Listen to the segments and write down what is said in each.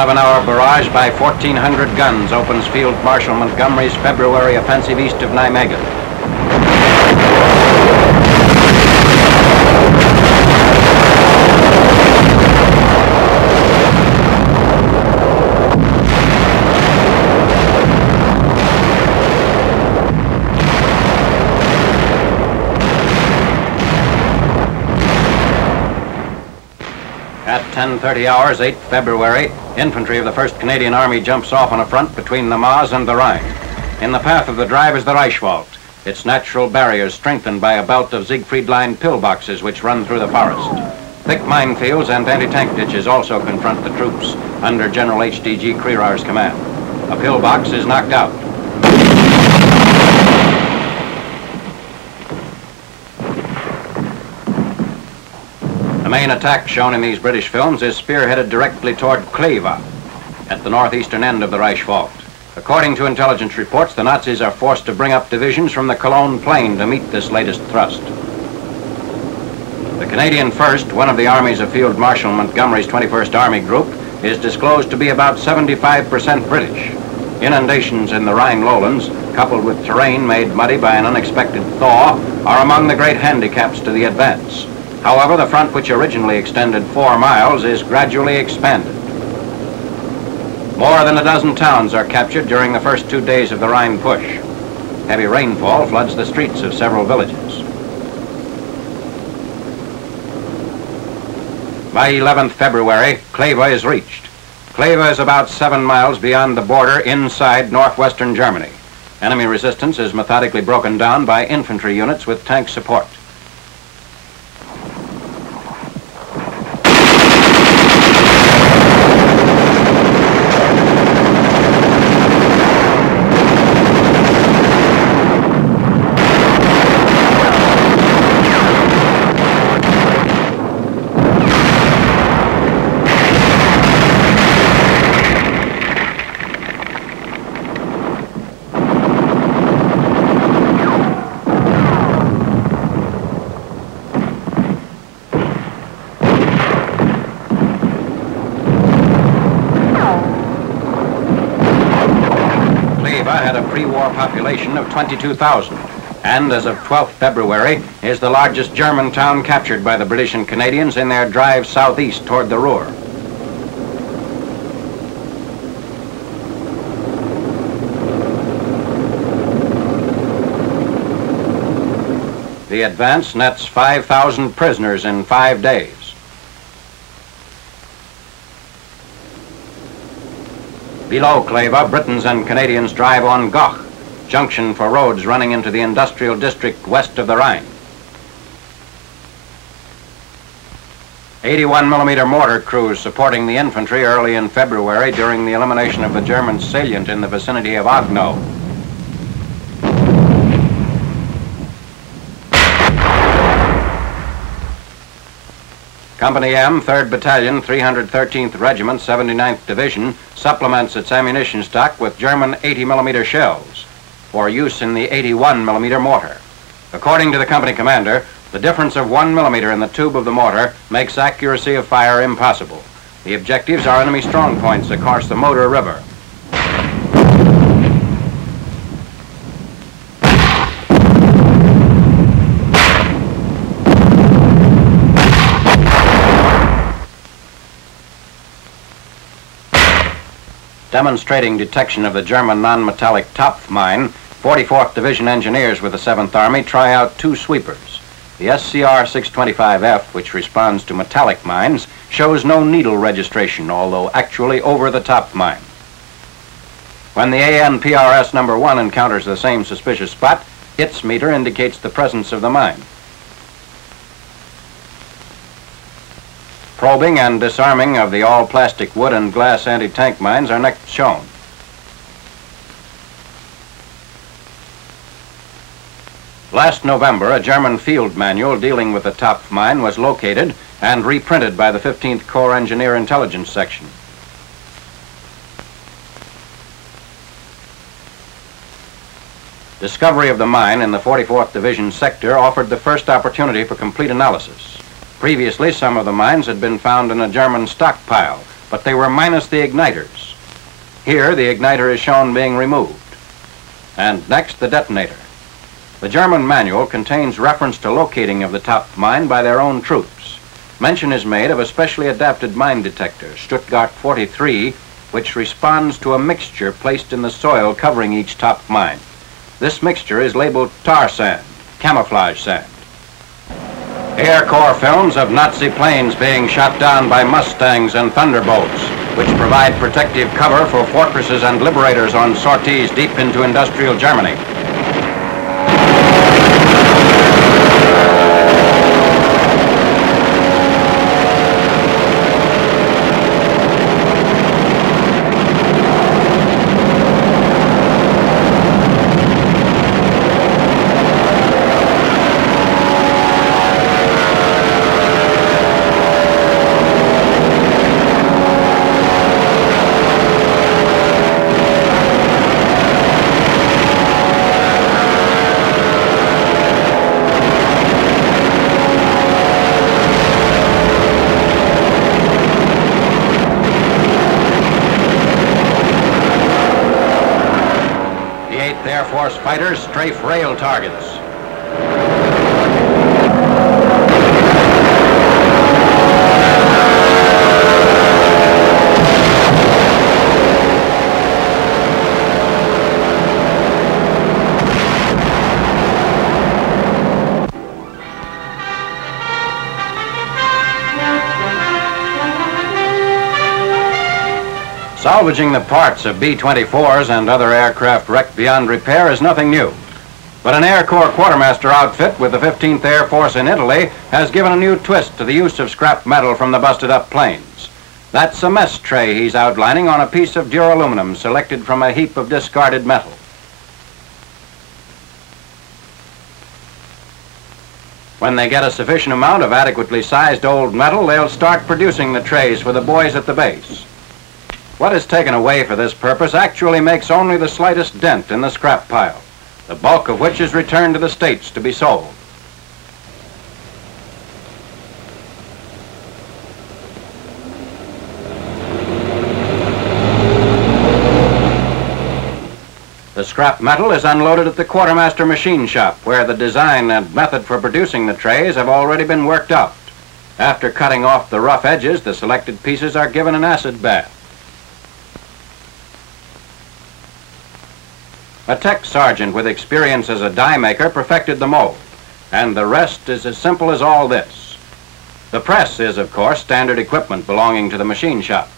11-hour barrage by 1,400 guns opens Field Marshal Montgomery's February offensive east of Nijmegen. At 10:30 hours, 8 February, infantry of the 1st Canadian Army jumps off on a front between the Maas and the Rhine. In the path of the drive is the Reichswald, its natural barriers strengthened by a belt of Siegfried-Line pillboxes which run through the forest. Thick minefields and anti-tank ditches also confront the troops under General H.D.G. Creerar's command. A pillbox is knocked out. The main attack shown in these British films is spearheaded directly toward Kleve, at the northeastern end of the Reichswald. According to intelligence reports, the Nazis are forced to bring up divisions from the Cologne Plain to meet this latest thrust. The Canadian 1st, one of the armies of Field Marshal Montgomery's 21st Army Group, is disclosed to be about 75% British. Inundations in the Rhine lowlands, coupled with terrain made muddy by an unexpected thaw, are among the great handicaps to the advance. However, the front, which originally extended 4 miles, is gradually expanded. More than a dozen towns are captured during the first 2 days of the Rhine push. Heavy rainfall floods the streets of several villages. By 11th February, Kleve is reached. Kleve is about 7 miles beyond the border inside northwestern Germany. Enemy resistance is methodically broken down by infantry units with tank support. Had a pre-war population of 22,000, and as of 12th February is the largest German town captured by the British and Canadians in their drive southeast toward the Ruhr. The advance nets 5,000 prisoners in 5 days. Below Kleve, Britons and Canadians drive on Goch, junction for roads running into the industrial district west of the Rhine. 81mm mortar crews supporting the infantry early in February during the elimination of the German salient in the vicinity of Ogno. Company M, 3rd Battalion, 313th Regiment, 79th Division, supplements its ammunition stock with German 80mm shells for use in the 81mm mortar. According to the company commander, the difference of 1mm in the tube of the mortar makes accuracy of fire impossible. The objectives are enemy strong points across the Moder River. Demonstrating detection of the German non-metallic Topf mine, 44th Division engineers with the 7th Army try out 2 sweepers. The SCR-625F, which responds to metallic mines, shows no needle registration, although actually over the Topf mine. When the ANPRS number 1 encounters the same suspicious spot, its meter indicates the presence of the mine. Probing and disarming of the all-plastic wood and glass anti-tank mines are next shown. Last November, a German field manual dealing with the Topf mine was located and reprinted by the 15th Corps Engineer Intelligence Section. Discovery of the mine in the 44th Division sector offered the first opportunity for complete analysis. Previously, some of the mines had been found in a German stockpile, but they were minus the igniters. Here, the igniter is shown being removed. And next, the detonator. The German manual contains reference to locating of the top mine by their own troops. Mention is made of a specially adapted mine detector, Stuttgart 43, which responds to a mixture placed in the soil covering each top mine. This mixture is labeled tar sand, camouflage sand. Air Corps films of Nazi planes being shot down by Mustangs and Thunderbolts, which provide protective cover for fortresses and liberators on sorties deep into industrial Germany. Air Force fighters strafe rail targets. Salvaging the parts of B-24s and other aircraft wrecked beyond repair is nothing new. But an Air Corps quartermaster outfit with the 15th Air Force in Italy has given a new twist to the use of scrap metal from the busted-up planes. That's a mess tray he's outlining on a piece of duraluminum selected from a heap of discarded metal. When they get a sufficient amount of adequately sized old metal, they'll start producing the trays for the boys at the base. What is taken away for this purpose actually makes only the slightest dent in the scrap pile, the bulk of which is returned to the States to be sold. The scrap metal is unloaded at the quartermaster machine shop, where the design and method for producing the trays have already been worked out. After cutting off the rough edges, the selected pieces are given an acid bath. A tech sergeant with experience as a die maker perfected the mold, and the rest is as simple as all this. The press is, of course, standard equipment belonging to the machine shop.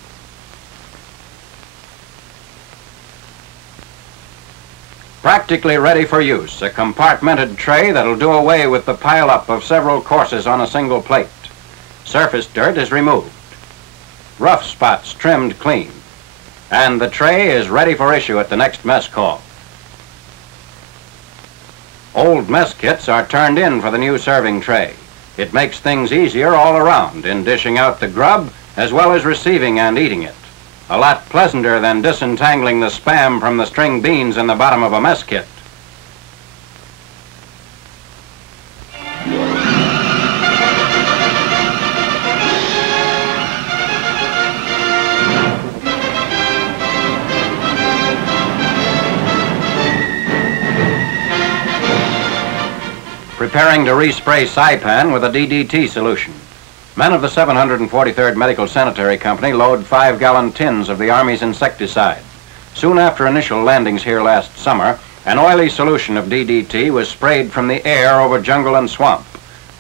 Practically ready for use, a compartmented tray that'll do away with the pile-up of several courses on a single plate. Surface dirt is removed, rough spots trimmed clean, and the tray is ready for issue at the next mess call. Old mess kits are turned in for the new serving tray. It makes things easier all around in dishing out the grub as well as receiving and eating it. A lot pleasanter than disentangling the spam from the string beans in the bottom of a mess kit. Preparing to respray Saipan with a DDT solution. Men of the 743rd Medical Sanitary Company load 5-gallon tins of the Army's insecticide. Soon after initial landings here last summer, an oily solution of DDT was sprayed from the air over jungle and swamp.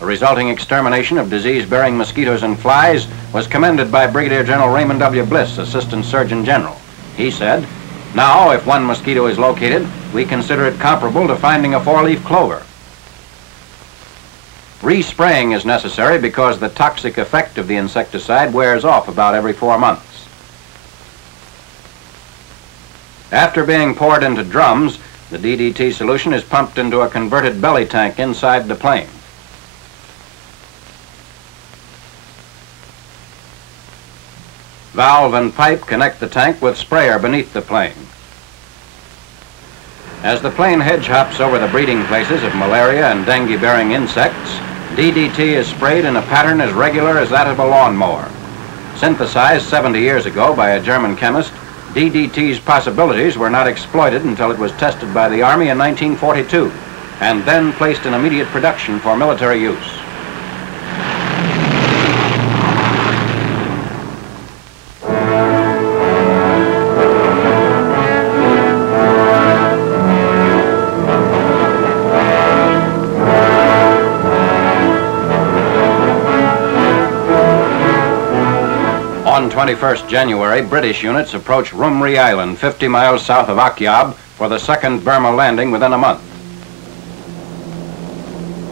The resulting extermination of disease-bearing mosquitoes and flies was commended by Brigadier General Raymond W. Bliss, Assistant Surgeon General. He said, "Now, if one mosquito is located, we consider it comparable to finding a four-leaf clover." Respraying is necessary because the toxic effect of the insecticide wears off about every 4 months. After being poured into drums, the DDT solution is pumped into a converted belly tank inside the plane. Valve and pipe connect the tank with sprayer beneath the plane. As the plane hedge hops over the breeding places of malaria and dengue-bearing insects, DDT is sprayed in a pattern as regular as that of a lawnmower. Synthesized 70 years ago by a German chemist, DDT's possibilities were not exploited until it was tested by the Army in 1942, and then placed in immediate production for military use. On 21st January, British units approached RAMREE Island, 50 miles south of Akyab, for the second Burma landing within a month.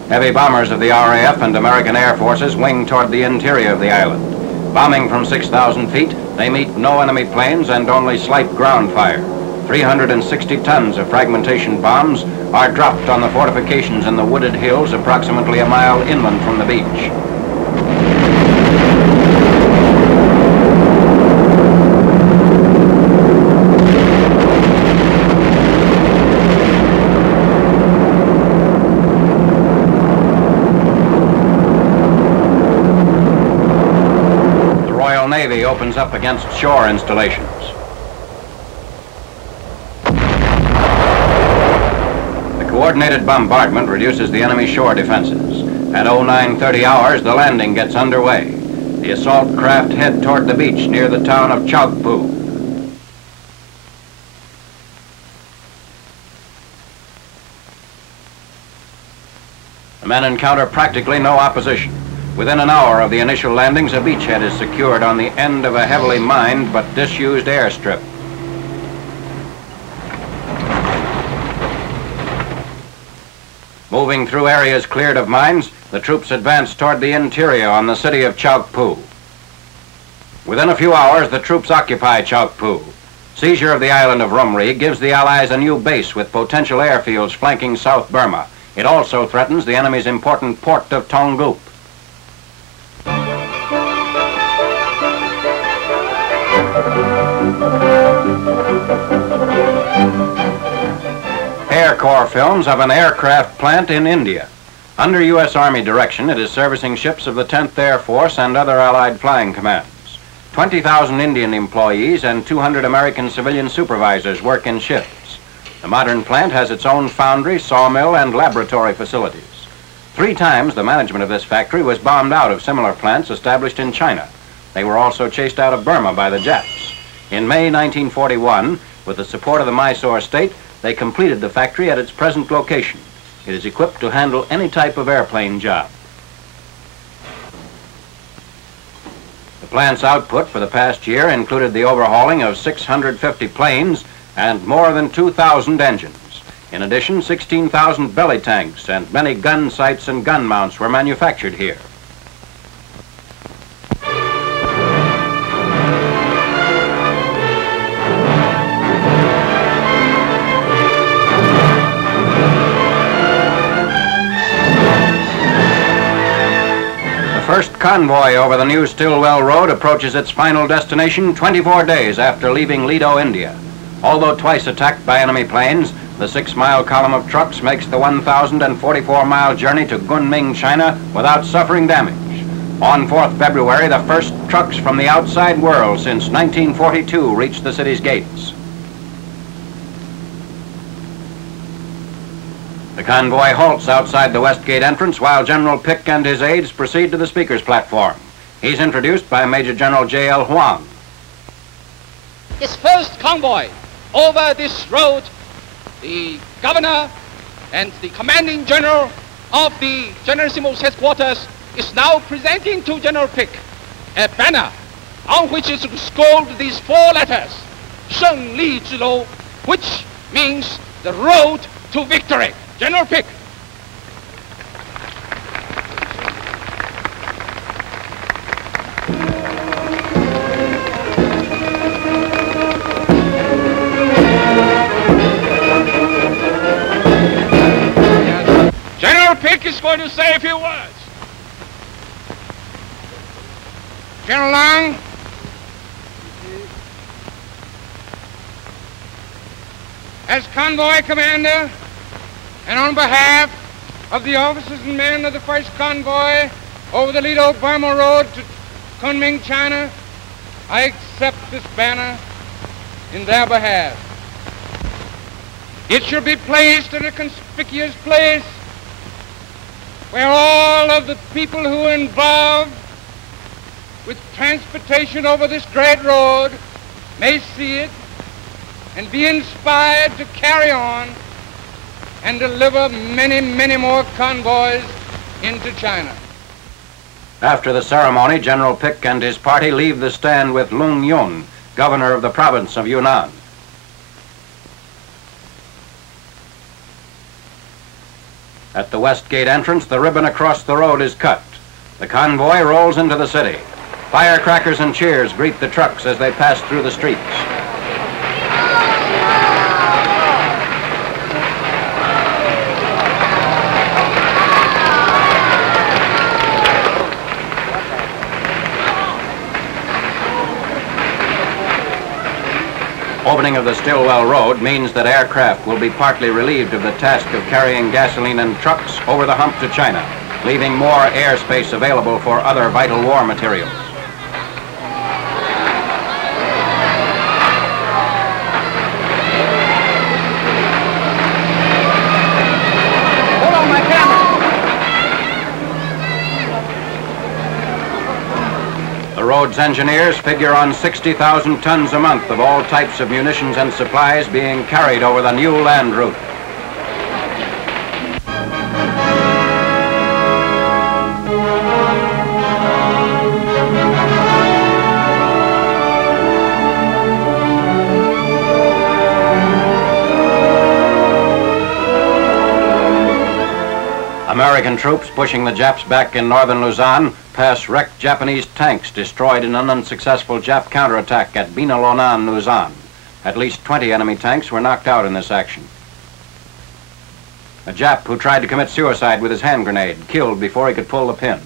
Heavy bombers of the RAF and American Air Forces wing toward the interior of the island. Bombing from 6,000 feet, they meet no enemy planes and only slight ground fire. 360 tons of fragmentation bombs are dropped on the fortifications in the wooded hills approximately a mile inland from the beach. Navy opens up against shore installations. The coordinated bombardment reduces the enemy shore defenses. At 0930 hours, the landing gets underway. The assault craft head toward the beach near the town of Chaugpu. The men encounter practically no opposition. Within an hour of the initial landings, a beachhead is secured on the end of a heavily mined but disused airstrip. Moving through areas cleared of mines, the troops advance toward the interior on the city of Chaugpu. Within a few hours, the troops occupy Chaugpu. Seizure of the island of RAMREE gives the Allies a new base with potential airfields flanking South Burma. It also threatens the enemy's important port of Tongup. Air Corps films of an aircraft plant in India. Under U.S. Army direction, it is servicing ships of the 10th Air Force and other Allied flying commands. 20,000 Indian employees and 200 American civilian supervisors work in shifts. The modern plant has its own foundry, sawmill, and laboratory facilities. 3 times the management of this factory was bombed out of similar plants established in China. They were also chased out of Burma by the Japs. In May 1941, with the support of the Mysore state, they completed the factory at its present location. It is equipped to handle any type of airplane job. The plant's output for the past year included the overhauling of 650 planes and more than 2,000 engines. In addition, 16,000 belly tanks and many gun sights and gun mounts were manufactured here. The first convoy over the new Stillwell Road approaches its final destination 24 days after leaving Lido, India. Although twice attacked by enemy planes, the 6-mile column of trucks makes the 1,044-mile journey to Kunming, China without suffering damage. On 4th February, the first trucks from the outside world since 1942 reached the city's gates. The convoy halts outside the West Gate entrance while General Pick and his aides proceed to the speaker's platform. He's introduced by Major General J.L. Huang. His first convoy over this road, the governor and the commanding general of the Generalissimo's headquarters is now presenting to General Pick a banner on which is scrawled these 4 letters, 胜利之路, which means the road to victory. General Pick. General Pick is going to say a few words. General Lang, as convoy commander, and on behalf of the officers and men of the first convoy over the Lido-Burma Road to Kunming, China, I accept this banner in their behalf. It should be placed in a conspicuous place where all of the people who are involved with transportation over this great road may see it and be inspired to carry on and deliver many, many more convoys into China. After the ceremony, General Pick and his party leave the stand with Lung Yun, governor of the province of Yunnan. At the West Gate entrance, the ribbon across the road is cut. The convoy rolls into the city. Firecrackers and cheers greet the trucks as they pass through the streets. Opening of the Stillwell Road means that aircraft will be partly relieved of the task of carrying gasoline and trucks over the hump to China, leaving more airspace available for other vital war materials. Hold on my camera. The road's engineers figure on 60,000 tons a month of all types of munitions and supplies being carried over the new land route. American troops pushing the Japs back in northern Luzon pass wrecked Japanese tanks destroyed in an unsuccessful Jap counterattack at Binalonan, Luzon. At least 20 enemy tanks were knocked out in this action. A Jap who tried to commit suicide with his hand grenade, killed before he could pull the pin.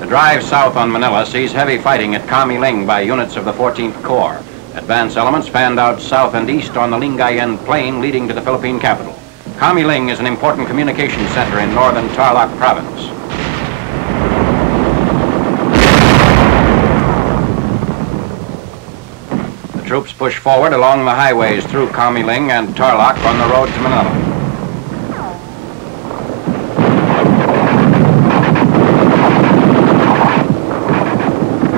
The drive south on Manila sees heavy fighting at KUNMING by units of the 14th Corps. Advance elements fanned out south and east on the Lingayen Plain leading to the Philippine capital. KUNMING is an important communication center in northern Tarlac province. The troops push forward along the highways through KUNMING and Tarlac on the road to Manila.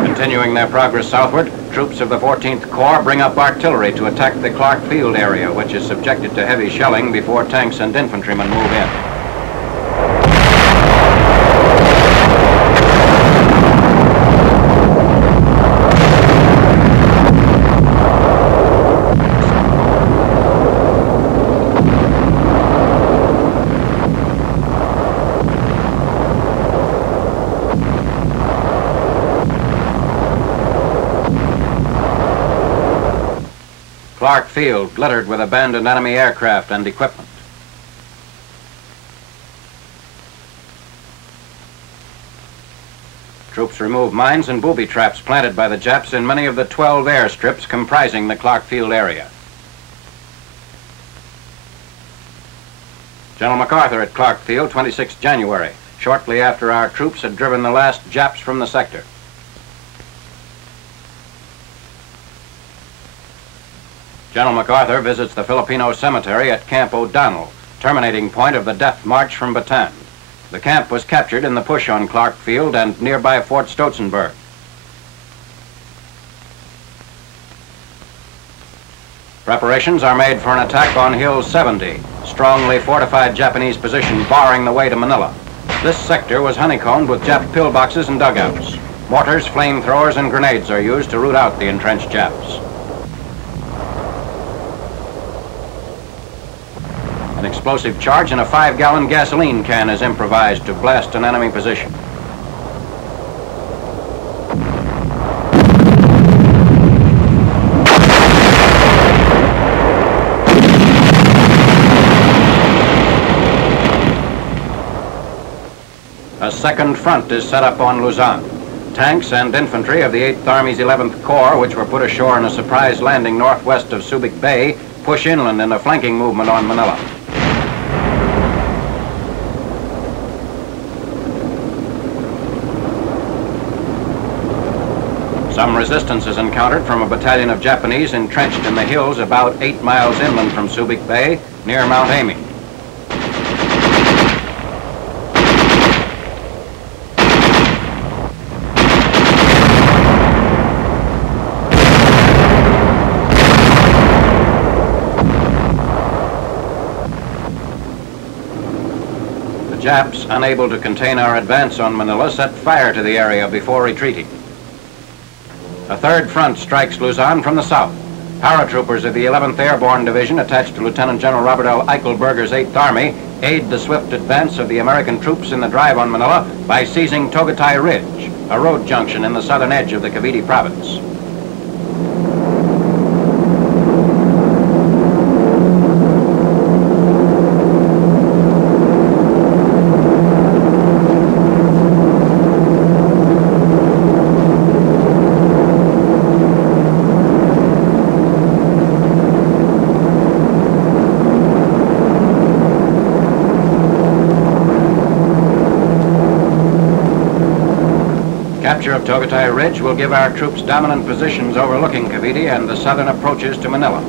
Continuing their progress southward, troops of the 14th Corps bring up artillery to attack the Clark Field area, which is subjected to heavy shelling before tanks and infantrymen move in. Clark Field littered with abandoned enemy aircraft and equipment. Troops remove mines and booby traps planted by the Japs in many of the 12 airstrips comprising the Clark Field area. General MacArthur at Clark Field, 26 January, shortly after our troops had driven the last Japs from the sector. General MacArthur visits the Filipino cemetery at Camp O'Donnell, terminating point of the death march from Bataan. The camp was captured in the push on Clark Field and nearby Fort Stotzenburg. Preparations are made for an attack on Hill 70, strongly fortified Japanese position barring the way to Manila. This sector was honeycombed with Jap pillboxes and dugouts. Mortars, flamethrowers, and grenades are used to root out the entrenched Japs. An explosive charge in a 5-gallon gasoline can is improvised to blast an enemy position. A second front is set up on Luzon. Tanks and infantry of the 8th Army's 11th Corps, which were put ashore in a surprise landing northwest of Subic Bay, push inland in a flanking movement on Manila. Some resistance is encountered from a battalion of Japanese entrenched in the hills about 8 miles inland from Subic Bay, near Mount Amy. The Japs, unable to contain our advance on Manila, set fire to the area before retreating. A third front strikes Luzon from the south. Paratroopers of the 11th Airborne Division, attached to Lieutenant General Robert L. Eichelberger's 8th Army, aid the swift advance of the American troops in the drive on Manila by seizing Togatay Ridge, a road junction in the southern edge of the Cavite province. Capture of Togatay Ridge will give our troops dominant positions overlooking Cavite and the southern approaches to Manila.